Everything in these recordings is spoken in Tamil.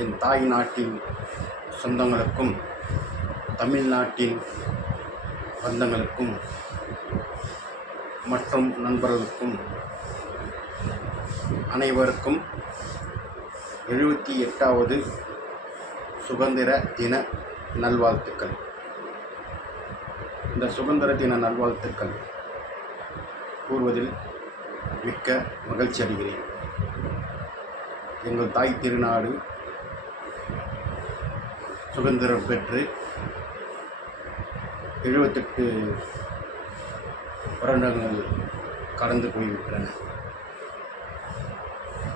என் தாய் நாட்டின் சொந்தங்களுக்கும் தமிழ்நாட்டின் பந்தங்களுக்கும் மற்றும் நண்பர்களுக்கும் அனைவருக்கும் எழுபத்தி எட்டாவது சுதந்திர தின நல்வாழ்த்துக்கள். இந்த சுதந்திர தின நல்வாழ்த்துக்கள் கூறுவதில் மிக்க மகிழ்ச்சி அடைகிறேன். எங்கள் தாய் திருநாடு சுதந்திரம் பெற்று எழுபத்தெட்டு வருடங்கள் கடந்து போய்விட்டன.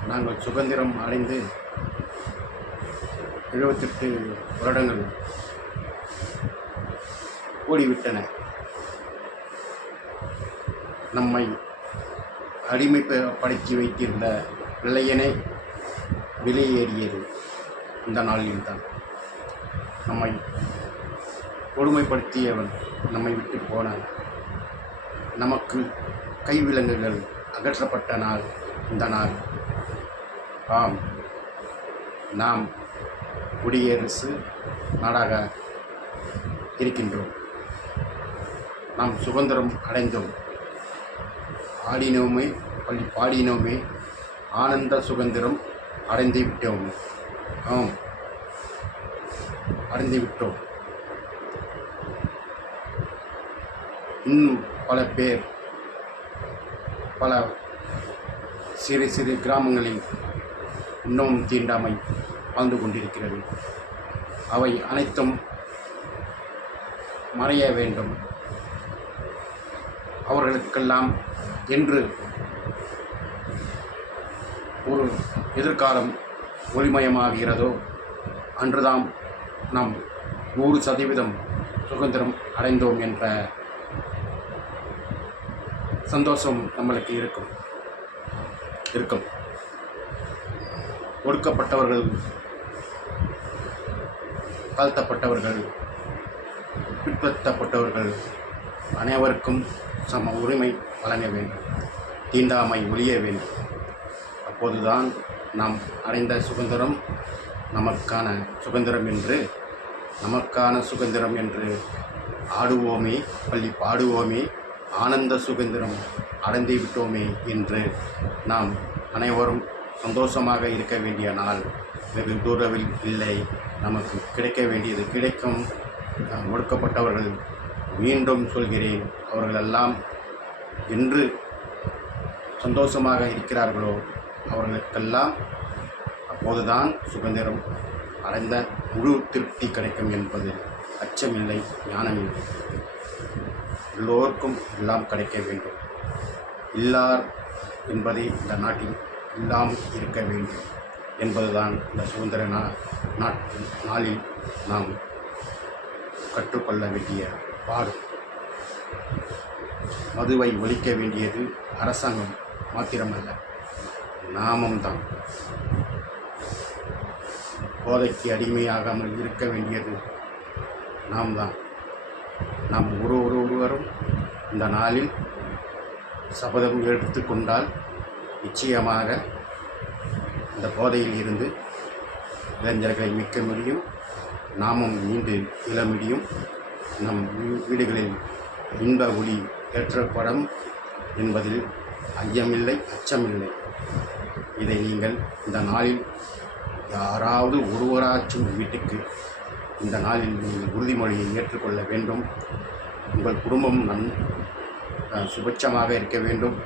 நாங்கள் சுதந்திரம் அடைந்து எழுபத்தெட்டு வருடங்கள் ஓடிவிட்டன. நம்மை அடிமைப்படுத்தி வைத்திருந்த பிள்ளையனை வெளியேறியது இந்த நாளில்தான். நம்மை கொடுமைப்படுத்தியவன் நம்மை விட்டு போனான். நமக்கு கைவிலங்குகள் அகற்றப்பட்ட நாள் இந்த நாள். ஆம் நாம் குடியரசு நாடாக இருக்கின்றோம். நாம் சுதந்திரம் அடைந்தோம். ஆடினோமே பள்ளி பாடினோமே ஆனந்த சுதந்திரம் அடைந்து விட்டோம் ஆம் அடைந்துவிட்டோம் இன்னும் பல பேர் பல சிறு சிறு கிராமங்களில் இன்னும் தீண்டாமை வாழ்ந்து கொண்டிருக்கிறது. அவை அனைத்தும் மறைய வேண்டும். அவர்களுக்கெல்லாம் என்று ஒரு எதிர்காலம் ஒளிமயமாகிறதோ அன்றுதான் நாம் நூறு சதவீதம் சுதந்திரம் அடைந்தோம் என்ற சந்தோஷம் நம்மளுக்கு இருக்கும். இருக்கும். ஒடுக்கப்பட்டவர்கள் தாழ்த்தப்பட்டவர்கள் பிற்படுத்தப்பட்டவர்கள் அனைவருக்கும் சம உரிமை வழங்க வேண்டும். தீண்டாமை ஒழிய வேண்டும். அப்போதுதான் நாம் அடைந்த சுதந்திரம் நமக்கான சுதந்திரம் என்று நமக்கான சுதந்திரம் என்று ஆடுவோமே பள்ளி பாடுவோமே ஆனந்த சுதந்திரம் அடைந்து விட்டோமே என்று நாம் அனைவரும் சந்தோஷமாக இருக்க வேண்டிய நாள் வெகு தூரவில் இல்லை. நமக்கு கிடைக்க வேண்டியது கிடைக்கும். ஒடுக்கப்பட்டவர்கள் மீண்டும் சொல்கிறேன் அவர்களெல்லாம் என்று சந்தோஷமாக இருக்கிறார்களோ அவர்களுக்கெல்லாம் அப்போதுதான் சுதந்திரம் அடைந்த முழு திருப்தி கிடைக்கும் என்பது அச்சமில்லை ஞானமில்லை. எல்லோருக்கும் எல்லாம் கிடைக்க வேண்டும். இல்லார் என்பதை இந்த நாட்டில் இல்லாமல் இருக்க வேண்டும் என்பதுதான் இந்த சுதந்திர நா நாட்டு நாளில் நாம் கற்றுக்கொள்ள வேண்டிய பாடம் மதுவை ஒழிக்க வேண்டியது அரசாங்கம் மாத்திரமல்ல நாமம்தான். போதைக்கு அடிமையாகாமல் இருக்க வேண்டியது நாம் தான் நாம் ஒரு ஒரு ஒருவரும் இந்த நாளில் சபதம் எடுத்துக்கொண்டால் நிச்சயமாக இந்த போதையில் இருந்து இளைஞர்களை மிக்க முடியும் நாமும் மீண்டு இழ முடியும். நம் வீடுகளில் இன்ப ஒளி ஏற்றப்படும் என்பதில் ஐயமில்லை அச்சமில்லை. இதை நீங்கள் இந்த நாளில் யாராவது ஒருவராச்சும் வீட்டுக்கு இந்த நாளில் நீங்கள் உறுதிமொழியை ஏற்றுக்கொள்ள வேண்டும். உங்கள் குடும்பம் நன் சுபட்சமாக இருக்க வேண்டும்.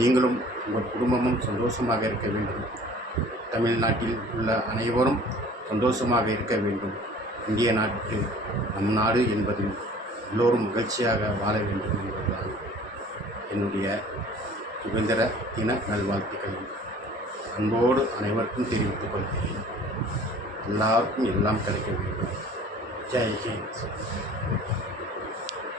நீங்களும் உங்கள் குடும்பமும் சந்தோஷமாக இருக்க வேண்டும். தமிழ்நாட்டில் உள்ள அனைவரும் சந்தோஷமாக இருக்க வேண்டும். இந்திய நாட்டு நம் நாடு என்பது எல்லோரும் மகிழ்ச்சியாக வாழ வேண்டும் என்பதுதான் என்னுடைய சுதந்திர தின நல்வாழ்த்துக்கள். அன்போடு அனைவருக்கும் தெரிவித்துக் கொள்கிறேன். எல்லாருக்கும் எல்லாம் கிடைக்க வேண்டும். ஜெய் ஹிந்த்